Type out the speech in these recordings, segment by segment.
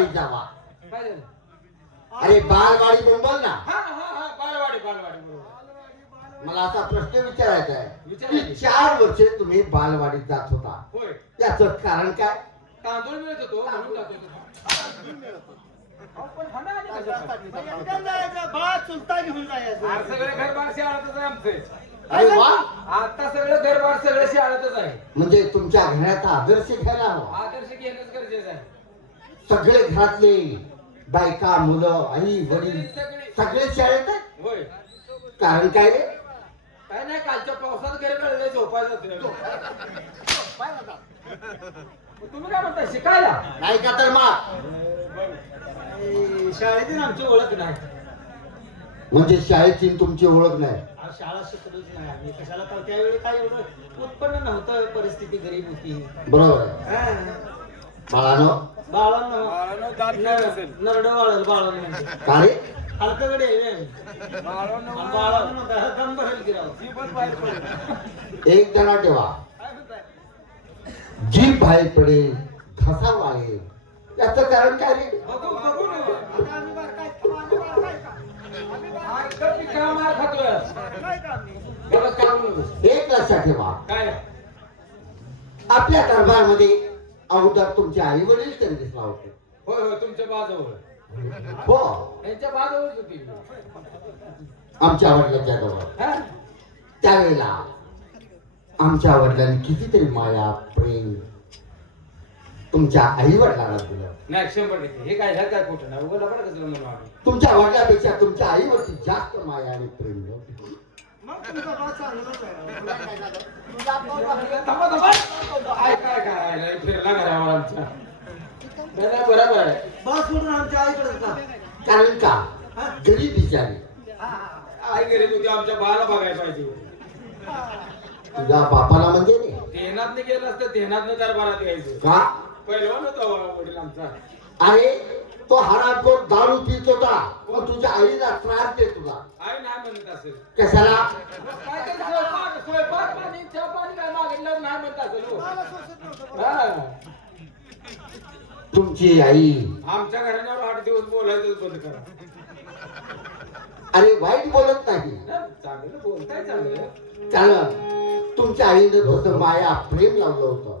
बालवाडी जावा. काय झालं? अरे बालवाडी बोंबल ना. हा बालवाडी बरोबर. मला असा प्रश्न विचारायचा आहे विचारा की की. 4 वर्षे तुम्ही बालवाडीत जात होता, होय. याचं कारण काय? तांदूळ मिळत होतो म्हणून जात होतो. अहो, पण हाणा आणि कशासाठी? बाळा चुलता घेऊन जायचं. आज सगळे घरबार शाळेतच आहे आमचे. अरे वा, आता सगळं घरबार सगळं शाळेतच आहे. म्हणजे तुमच्या घराचा आदर्श घ्यायला हवा. आदर्श घेणंच गरजेचं आहे. सगळे घरातले बायका, मुलं, आई, वडील सगळे शाळेत आहेत. होय. कारण काय रे? काय नाही, कालच्या पावसात घरी कळलं झोपायचं तुम्ही काय म्हणता, शिकायला? नाही का तर मग शाळेतून आमची ओळख नाही. म्हणजे शाळेची तुमची ओळख नाही. आज शाळा शिकलोच नाही आम्ही. कशाला तर त्यावेळी काय एवढं उत्पन्न नव्हतं, परिस्थिती गरीब होती. बरोबर आहे. हा. बाळानो, बाळांनो, दात नाही असेल. नरड वाळल बाळण म्हणजे का रे? हलकगडे बाळांनो, बाळण दम भरेल गिराव. जीभच बाहेर पडली. एक जणा ठेवा, काय म्हणताय? जीभ बाहेर पडेल, घसा वाळेल, याचं कारण काय रे? बघू ना. आता आम्ही बारकाय का? आम्ही बारकाय का? आम्ही हा, इकडं पिका मार खातोय. बारकाय का आम्ही? गरज काय म्हणू? एक लक्षात ठेवा, काय? आपल्या दरबारमध्ये अगोदर तुमचे आई वडील तरी दिसला होते. होय, तुमच्या बाजूवर. हो, त्यांच्या बाजूवरच होती. आमच्या वडिलांच्या जवळ. हा? त्यावेळेला आमच्या वडिलांनी कितीतरी माया, प्रेम तुमच्या आई वडिलांना दिलं. नाही, 100%. हे काय झालं काय कुठं नाही उघडा पडा कसं म्हणून आम्ही. तुमच्या वडिलांपेक्षा तुमच्या आईवरती जास्त माया आणि प्रेम होतं. मग तुमचा बाळ चांगलाच आहे. तुला काय झालं? थांबा. काय नाही, फिरला घरावर आमच्या. नाही, बरोबर आहे. बाळ सोडून आमच्या आईकडे का? कारण का? गरीब बिचारी. आई गरीब होती, आमच्या बाळाला बघायला पाहिजे. तुझ्या बापाला म्हणजे नाही ध्यानात गेलं असतं, ध्यानात दरबारात यायचं. का? पहिलवान होता वडील आमचा. अरे तो हरामखोर दारू पित होता, मग तुझ्या आईला त्रास देत होता. आई नाही म्हणत असेल. कशाला? काय तरी स्वयंपाक पाणी चहा पाणी काय मागितलं नाही म्हणत असेल हो. हा. तुमची आई आमच्या घराण्यावर 8 दिवस बोलायचं बंद करा. अरे वाईट बोलत नाही, चांगलं बोलताय, चांगलं. कारण तुमच्या आईने थोडं माया प्रेम लावलं होतं.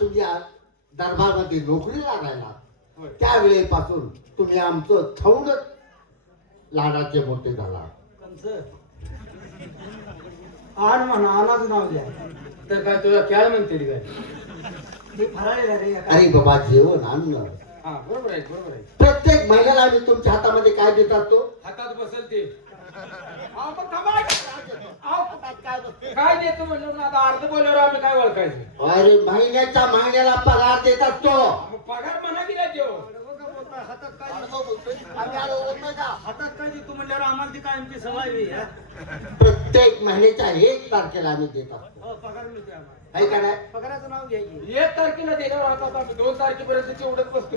तुझ्या दरबारमध्ये नोकरी लागायला त्यावेळेपासून तुम्ही आमचं खाऊनच लाडाचे मोठे झाला. आण म्हणा, आणाच नाव द्या. तर काय तुला काय म्हणते ती काय? हे फराळे झाले. अरे बाबा, जेवण अन्न. हा, बरोबर आहे. प्रत्येक महिन्याला आम्ही तुमच्या हातामध्ये काय देत असतो? हातात बसेल ते. काय देतो म्हणलं ना, आता अर्ध बोलल्यावर आम्ही काय ओळखायचं? अरे महिन्याला पगार देत असतो. मग पगार म्हणा दिला देव. हातात काय देतो म्हणल्यावर आम्हाला ती कायमची सवय आहे. प्रत्येक महिन्याच्या 1 तारखेला आम्ही देत असतो. पगार मिळते आम्हाला. आहे का नाही? पगाराचं नाव घ्यायची. 1 तारखेला दिल्यावर आता आम्ही 2 तारखेपर्यंत चिवडत बसतो.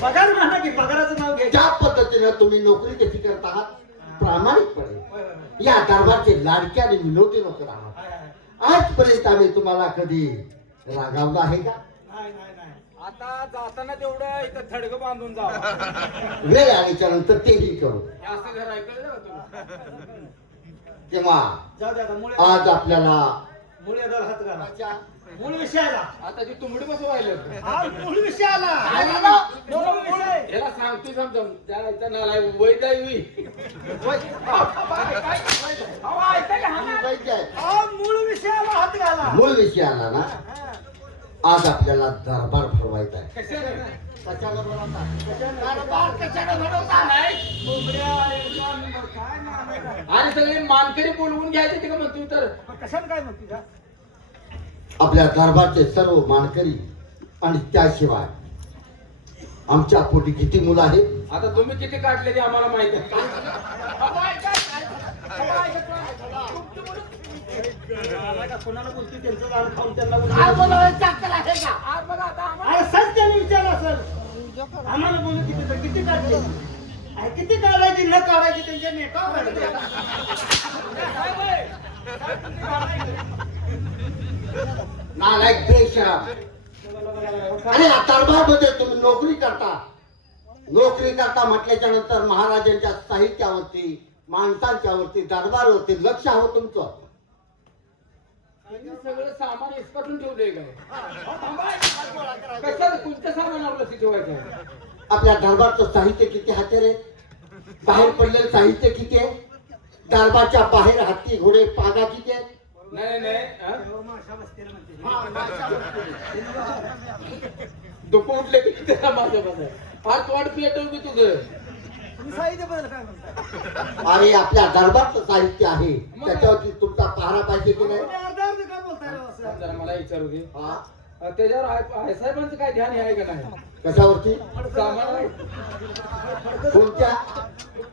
पगार म्हणा की पगाराचं नाव घ्यायचं. ज्या पद्धतीनं तुम्ही नोकरी कशी करत आहात प्रामाणिकपणे या दरबारचे लाडके आणि विनोदी नोकर आहात. आजपर्यंत आम्ही तुम्हाला कधी रागावलं आहे का? नाही. आता जाताना तेवढं इथं थडग बांधून जावं. वेळ आल्याच्या नंतर तेही करू. हे असं घर ऐकलं ना तुला. तेव्हा जाऊ दे आता मुळे. आज आपल्याला मूळ यादाला हात घाला. अच्छा. मूळ विषयाला. आता ती तुंबडी बसू राहिलं हा, मूळ विषयाला. काय झालं? मूळ विषय. याला सांगतो समजावून जायचं नालाय वय जाई वैद्य आहे. हा, मूळ विषयाला हात घाला. मूळ विषय आला ना. आज आपल्याला दरबार भरवायचा आहे. कशाला भरवता? दरबार कशाला भरवता? आणि सगळे मानकरी बोलवून घ्यायचे ते का म्हणतो तर कशाला काय म्हणते का? आपल्या दरबारचे सर्व मानकरी आणि त्याशिवाय आमच्या पोटी किती मुलं आहेत? आता तुम्ही किती काढले ते आम्हाला माहित आहे कोणाला बोलते त्यांचं दाल खाऊन त्यांना काय बोलावं अक्कल आहे का? आज बघा आता अरे सच त्याने विचारलं असेल. आम्हाला बोलू किती काढले? अरे किती काढायची न काढायची त्यांच्या नेटावर नालायक बेशरम. आणि दरबार मध्ये तुम्ही नोकरी करता म्हटल्याच्या नंतर महाराजांच्या साहित्यावरती माणसांच्यावरती दरबारवरती लक्ष हवं तुमचं. तुम्ही सगळं सामान इसकटून ठेवलंय काय कशाला कोणत्या सामानावर लक्ष ठेवायचं आपल्या दरबारचं साहित्य किती हातेर आहे? बाहेर पडलेलं साहित्य किती आहे? दरबारच्या बाहेर हत्ती घोडे पागा किती आहेत? नाही नाही हा? माशा बसतील म्हणते. डोकं उठले की त्याला माझ्या माझं फार तोंड पेटव मी तुझं तुम्ही साहित्य बद्दल काय म्हणता? अरे आपल्या दरबारचं साहित्य आहे त्याच्यावरती तुमचा पहारा पाहिजे की नाही? तुम्ही अर्धा अर्ध काय बोलताय राव असं? जरा मला विचारू दे हा? त्याच्यावर साहेबांचं काय ध्यान आहे का नाही कशावरती? सामान कोणत्या?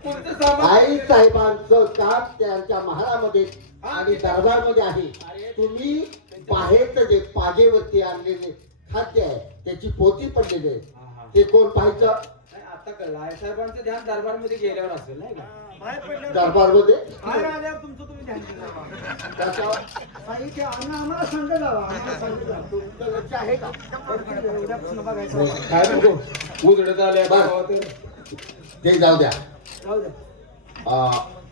कोणतं सामान आई साहेबांचं काम त्यांच्या महालामध्ये आणि दरबारमध्ये आहे. तुम्ही बाहेरचं जे पाजेवरती आणलेले खाद्य आहे त्याची पोती पडलेली आहे ते कोण पाहायचं? नाही, आता कळलं आहे साहेबांचं ध्यान दरबारमध्ये गेल्यावर असेल नाही का बाहेर पडल्यावर दरबारमध्ये बाहेर आल्यावर तुमचं तुम्ही ध्यान ठेवा. त्याच्यावर साहित्य आम्हाला सांगा जावा. आम्हाला सांगा जावा. तुमचं लक्ष आहे का? एवढ्यापासून बघायचं. काय नको उजडत आले बरं. ते जाऊ द्या. जाऊ दे.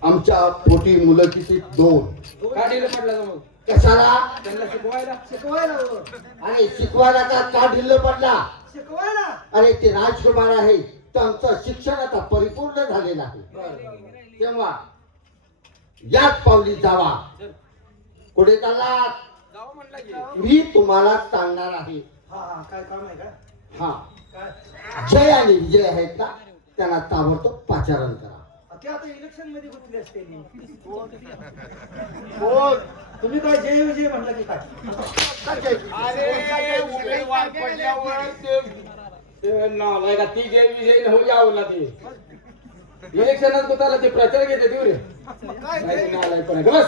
आमच्या पोटी मुलं किती? 2. काढीला पडला का मग कशाला? त्यांना शिकवायला शिकवायला हो. अरे शिकवायला का ढिल्ल पडला? शिकवायला. अरे ते राजकुमार आहे त्यांचं शिक्षण आता परिपूर्ण झालेलं आहे. बरं. तेव्हा याच पावली जावा. पुढे चाललात जाऊ म्हणला की मी तुम्हाला सांगणार आहे. हा, काय काम आहे का? हा, काय? जय आणि विजय आहेत ना त्यांना ताबडतोब पाचारण करा. ते आता इलेक्शन मध्ये गुंतले असते. कोण? तुम्ही काय जय विजय म्हणलं की काय? अरे उमेदवार पडल्यावर ते नालाय का ती जय विजय न हो यावला ते इलेक्शनात कुठाला ते प्रचार घेते ते रे नाही नालाय पण आहे. बस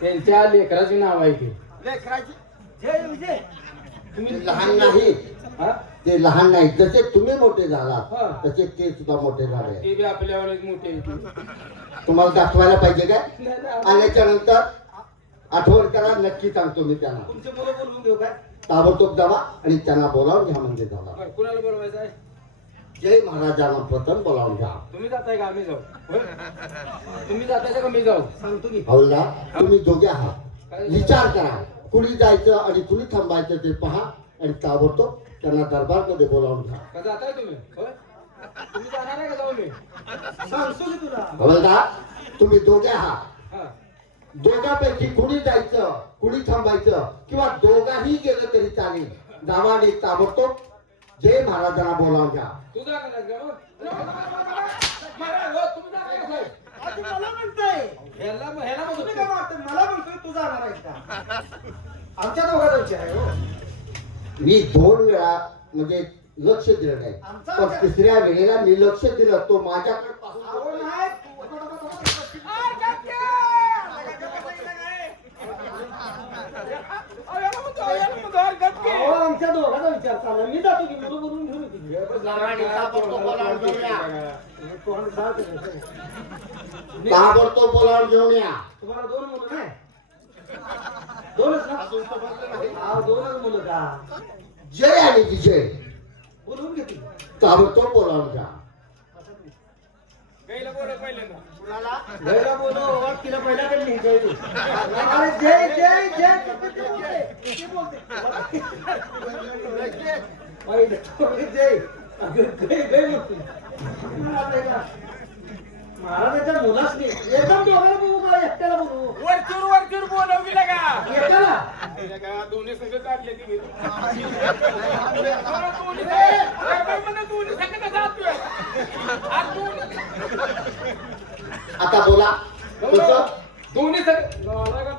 त्यांच्या लेकराचे नाव आहे ते जय विजय. तुम्ही लहान नाही. हा ते लहान नाही. जसे तुम्ही मोठे हा. झालात तसे ते सुद्धा मोठे झाले. ते बी आपल्यावरच मोठे आहे ते. तुम्हाला दाखवायला पाहिजे काय? नाही, नाही, आल्याच्या नंतर आठवण करा. नक्की सांगतो मी त्यांना. तुमचे मुलं बोलवून घेऊ काय? ताबडतोब जावा आणि त्यांना बोलावून घ्या म्हणजे झाला. बरं, कुणाला बोलवायचं आहे जय महाराजांना प्रथम बोलावून घ्या. तुम्ही जाताय का आम्ही जाऊ होय? तुम्ही जाताय का मी जाऊ सांगतो की. हवलदार तुम्ही दोघे आहात. विचार करा कुणी जायचं आणि कुणी थांबायचं ते पहा आणि ताबडतोब त्यांना दरबारमध्ये बोलावून घ्या. का जाताय तुम्ही होय तुम्ही जाणार आहे का जाऊ मी सांगतो की तुला. हवलदार तुम्ही दोघे आहात. हा दोघांपैकी कुणी जायचं कुणी थांबायचं किंवा दोघांही गेलं तरी चालेल. जावा आणि ताबडतोब जय महाराजांना बोलावून घ्या. तू जाणार आहेस का हो? तुम्ही जाणार का साहेब? आधी मला म्हणताय. ह्याला म्हणतो तुम्ही काय वाटतं? मला म्हणतोय तू जाणार आहेस का? आमच्या दोघांचा विचार आहे हो. मी 2 वेळा म्हणजे लक्ष दिलं नाही पण तिसऱ्या वेळेला मी लक्ष दिलं. तो माझ्याकडे पाहून अहो नाही. अहो, आमच्या दोघांचा विचार चालला. मी जातो की मुलं बोलून घेऊन येते. ताबडतोब बोलावून घेऊन या. तुम्हाला 2 मुलं नाही? 2च ना? अहो, 2च मुलं का? जय आणि विजय बोलवून घेते. ताबडतोब बोलावून घ्या. पहिलं बोला पहिल्यांदा घ्यायला बोलव तिला पहिला कधी लिहितोय तू अरे जय जय जय किती बोलते किती बोलते पहिले थोडे जय अगं गय गय बोलते महाराजांच्या मुलाच नाही एकदम दोघांना बोलू का एकट्याला बोलू वरचूर बोलवली का एकट्याला दोन्ही सगळं काढले ती आता बोला कसं दोन्ही संघ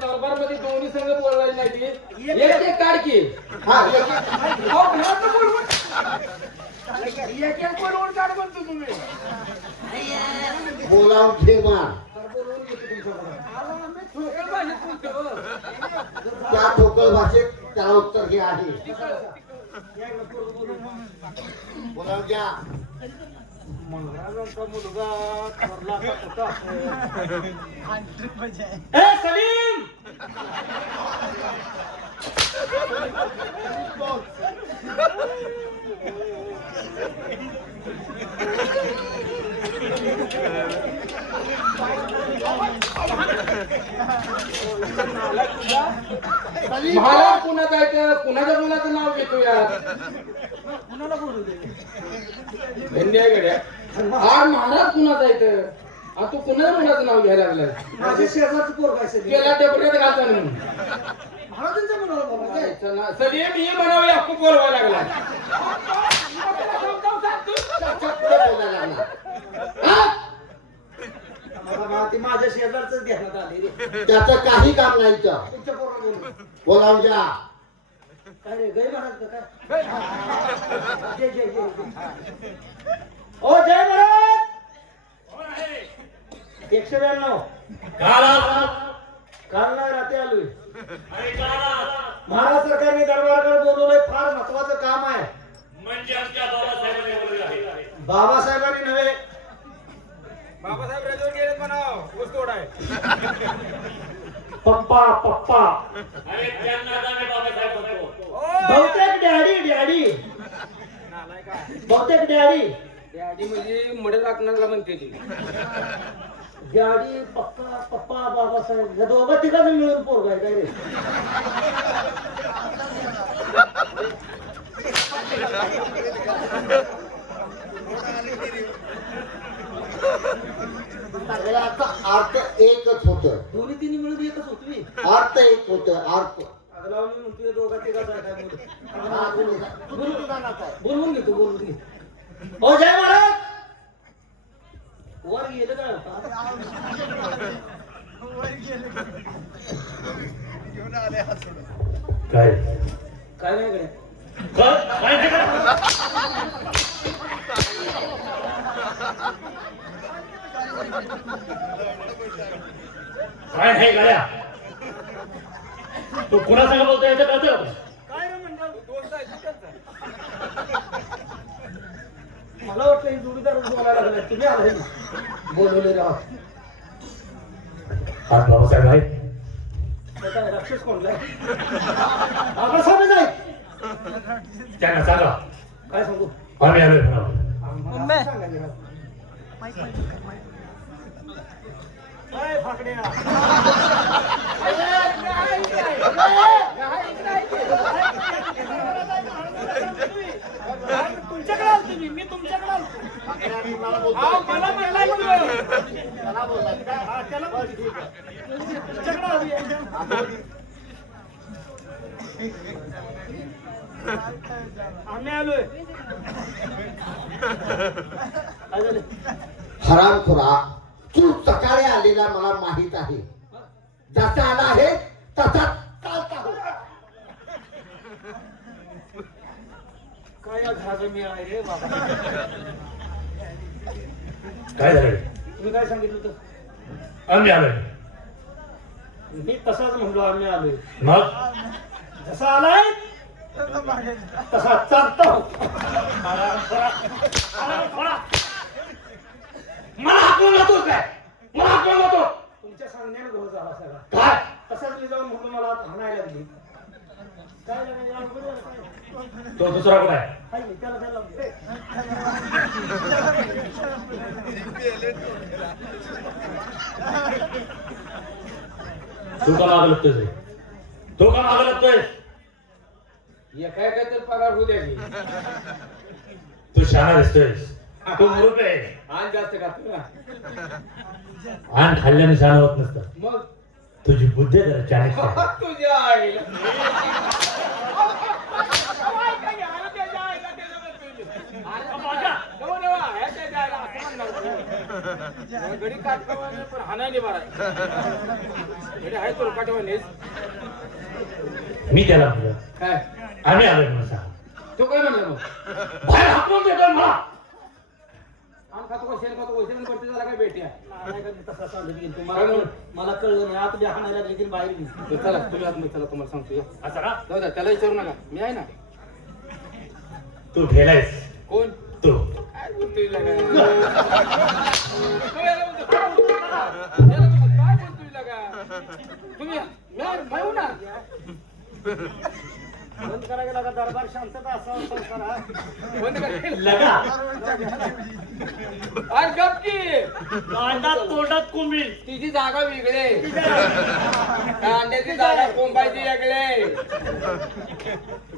दरबार मध्ये दोन्ही संघ बोलवायची नाही ती एक एक काढकी हा एक एक बोलवून काढ म्हणतो तुम्ही बोलावून घे मान त्या ठोकळ भाषेत त्याला उत्तर हे आहे बोलावून घ्या महाराजांचा मुलगा थोरला होता ए सलीम मला कुणाचं आहे तर कुणाच्या मुलाचं नाव घेतो यार कुणाला बोलू दे धन्यवाद हा महाराज कुणाचा आहे तर तू कुणाच्या मुलाचं नाव घ्यायला लागलाय माझ्या शेजारचं पोरग आहे सलीम केला टेपऱ्यात घालता म्हणून महाराजांच्या मुलाला बोलायचं सगळे मी म्हणावे अप्पू बोलवायला लागला बोलायला लागला ती माझ्या शेजारच घेण्यात आली रे त्याचं काही काम नाही तर तुमच्या पोराला बोलू बोलावून घ्या काय रे गै महाराज का काय जय जय जय जय. ओ जय महाराज 192 काल नाही रात्री आलोय महाराज सरकारने दरबारकडे बोलवलंय फार महत्वाचं काम आहे म्हणजे आमच्या बाबासाहेबांनी बोलवलं आहे. बाबासाहेबांनी नव्हे बाबासाहेब रजवर गेले म्हणाव ऊस तोडाय पप्पा पप्पा अरे त्यांना आता मी बाबासाहेब म्हणतो. बहुतेक डॅडी डॅडी बहुतेक डॅडी डॅडी म्हणजे मडे राखणारला म्हणते ती डॅडी पप्पा पप्पा बाबासाहेब या दोघं तिघांचं मिळून पोरग आहे काय रे सगळ्याचा अर्थ एकच होत दोन्ही तिन्ही मिळून एकच होती अर्थ एक होत अर्थ अगला मी म्हणतोय दोघा तिघाचा आहे काय म्हणून. हा, बोलवून घेतो बोलवून घे ओ जय महाराज वर गेलं काय काय काय नाही कडे काय ते काय? काय नाही गाड्या तू कुणासंग बोलतोय याचं कळतं का? काय रे म्हणजे मला वाटलं ही जोडीदार बोलायला लागलाय तुम्ही आलाय बोलवले राव आज बाबासाहेब आहे काय राक्षस कोणलाय बाबासाहेब आहे त्यांना सांगा काय सांगू आम्ही आलोय म्हणावं. आम्हाला सांगायचं राव. काय फाकड्या तुमच्याकडे आलतो मी तुमच्याकडे आलतो मला म्हणलाय त्याला बोलला त्याला तुमच्याकडे आली आम्ही आलोय काय झालं हरामखोरा तू सकाळी आलेला मला माहित आहे जसा आला आहे तसा चालता हो. काय घराचा मेळ आहे रे बाबा काय झालं तुम्ही काय सांगितलं होतं आम्ही आलोय मी तसाच म्हणलो आम्ही आलोय मग जसा आलाय तसा चालतो मला हाकलून जातो काय मला हाकलून जातो तुमच्या सांगण्याने घोळ झाला सगळा काय तसाच मी जाऊन म्हणून मला हाणायला लागली काय लागायचं? तो दुसरा कुठे आहे हाय मी, त्याला द्यायला लावतो. तू का मागं लागतोय तो का मागं लागतोय काय काय तर पगार होऊ द्या की तू शहाणा दिसतोय तू मूर्ख आहे आणि जास्त खातो ना आण खाल्ल्याने शहाणा होत नसतं मग तुझी बुद्धी जरा चाणक्य आहे. तुझ्या आईला गडी काटवाने पण हाणायले मारा गडी आहे तो काटवानेच मी त्याला म्हणलं काय आम्ही आलोय म्हणून सांग तो काय म्हणलं मग बाहेर हाकलून देतोय मला आम खातो का शेण खातो वैसे करते झाला काय भेटी आहे नाही का मी तसा सांगत गेलो तुम्हाला मला कळलं नाही आता मी हाणायला लागले की बाहेर गेली. चला तुम्ही आतमध्ये चला तुम्हाला सांगतो या. असं ना जाऊ द्या त्याला विचारू नका मी आहे ना तू ठेलायस कोण तू काय बोलतोय लगा? याला म्हणतो, काय बोलतोय लगा? तुम्ही मी हो ना बंद करायला लागा दरबार शांतता असावा संस्कार हा. बंद कर लगा अरे गप की कांदा तोंडात कोंबील. तिची जागा वेगळे कांद्याची जागा कोंबायची वेगळे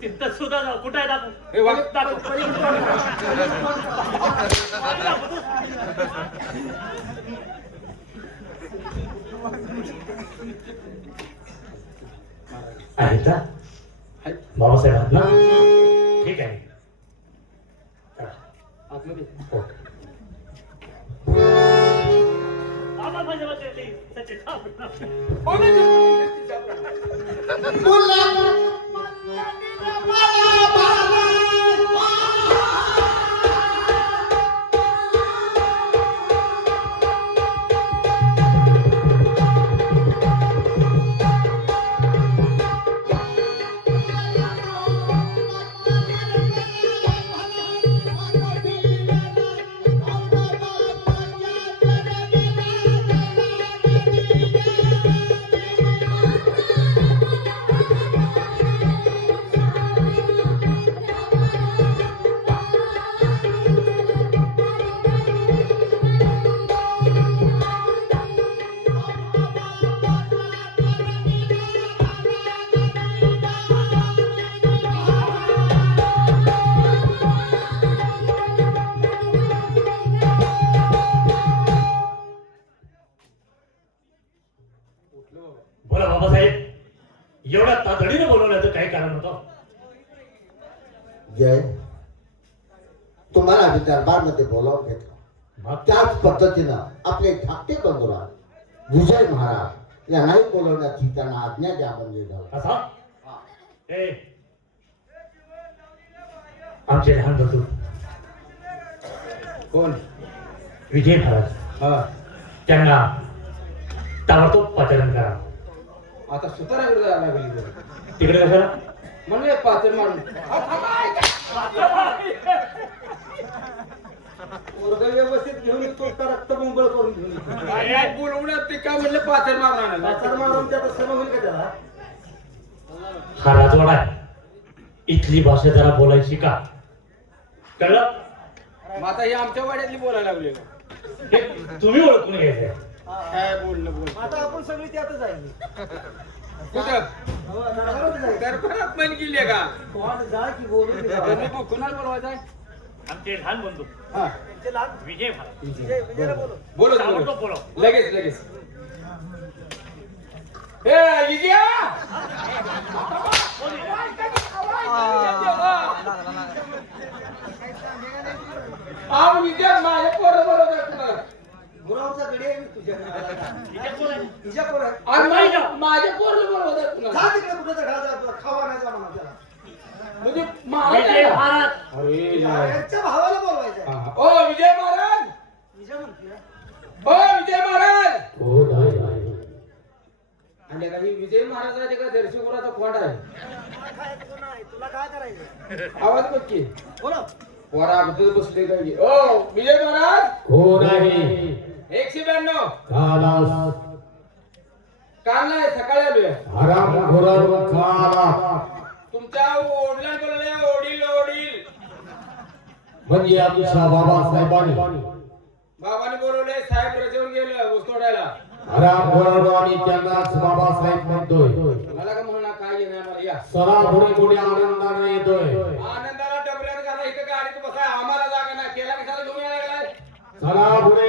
तिथं सुद्धा जाऊ कुठे आहे दाखव. हे वा आहे का बाबासाहेब आहात ना ठीक आहे चला. आतमध्ये ओके. बोला बाबासाहेब एवढ्या तातडीने बोलवण्याचं काही कारण होतं जय तुम्हाला आम्ही दरबारमध्ये बोलावून घेतलं मग त्याच पद्धतीनं आपले धाकटे बंधुरा विजय महाराज यांनाही बोलवण्याची त्यांना आज्ञा द्या म्हणजे झालं. कसा ए आमचे लहान बंधू कोण विजय महाराज हा त्यांना ताबडतोब पाचारण करा आता सुताराकडे जायला लागली तिकडे कशाला म्हणले पाचन मारून वर्ग व्यवस्थित घेऊन येतो का रक्त मुंबळ करून घेऊन येतो. बोलवण्यात ते काय म्हणले पाचन मारून आणायला लाचार मारून त्याचा सण होईल का त्याला. हा राजवाडा आहे इथली भाषा जरा बोलायची का कळलं मग आता हे आमच्या वाड्यातली बोलायला लागले हे तुम्ही ओळखून घ्यायचंय काय बोलणं बोल आता आपण सगळी त्यातच आहे. कुठं हो, दरबारात जायचं. दरबारात पण गेली का कोण जा की बोलून घे. तुम्ही मग कुणाला बोलवायचं आहे आमचे लहान बंधू हा ते लहान विजय महाराज विजयला बोलव. बोलो ताबडतोब बोलव लगेच लगेच हे विजया आम विजय माझ्या पोरं बरोबर गुरावचा गडी आहे तुझ्याकडे. तिच्या पोर आहे. माझ्या पोरं बरोबर जा तिकडे कुठं तर घाल जा, खावा नाही जा म्हणा त्याला. म्हणजे विजय महाराज अरे यांच्या भावाला बोलवायचं आहे. ओ विजय महाराज विजय म्हणते ओ विजय महाराज हो नाही आणि काही विजय महाराजाचे का दर्शकुराचा खोंड आहे तुला काय करायचं आवाज बघ की बोला. पोरा अगोदर बसले काही ओ विजय महाराज हो नाही 192 कालास काल नाही सकाळी आलोय हराम घोरावर काला तुमच्या ओढल्या बोलले ओढील ओढील म्हणजे आमच्या बाबासाहेबांनी बाबाने बोलवले साहेब रजेवर गेलं ऊस तोडायला खराब बोलवलो आणि त्यांनाच बाबासाहेब म्हणतोय. मला का म्हणून काय येणार मला या सरा पुढे पुढे आनंदाने येतोय. आनंदाला डबऱ्यात घाला इथं गाडीत बसा आम्हाला जागा नाही केला कशाला घेऊन यायला लागलाय सरा पुढे